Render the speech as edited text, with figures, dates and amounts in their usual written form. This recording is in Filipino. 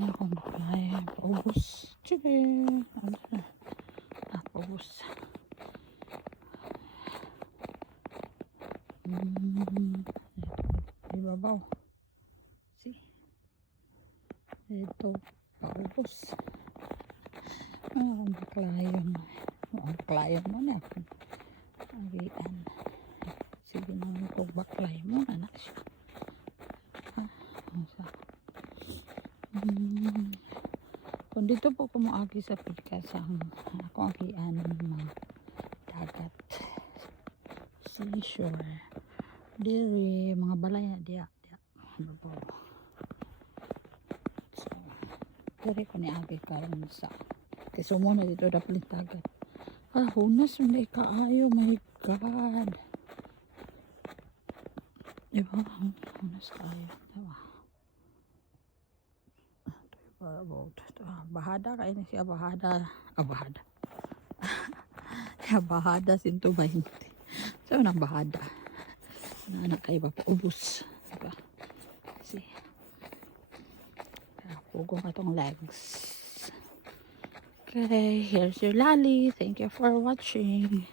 Akong baklay. Paubos. Sige. Paubos. Ibabaw. See? Ito. Paubos. Akong baklayan. Baklayan mo na. Agian. Sige naman ito. Baklay mo na na siya. Kung dito po kumuagi sa podcast ang ako agian ng dagat, seashore, diri mga balay na diya ano po. So diri ko ni agi karon sa tisumo na dito dapat dagat. Hunas may kaayo, my god, diba? Hunas kaayo, diba? Bahada kayo na siya, bahada. Bahada. Bahada 120. So, nang bahada. Anak kayo ba paubos. Diba? See. Pugong katong legs. Okay, here's your lali. Thank you for watching.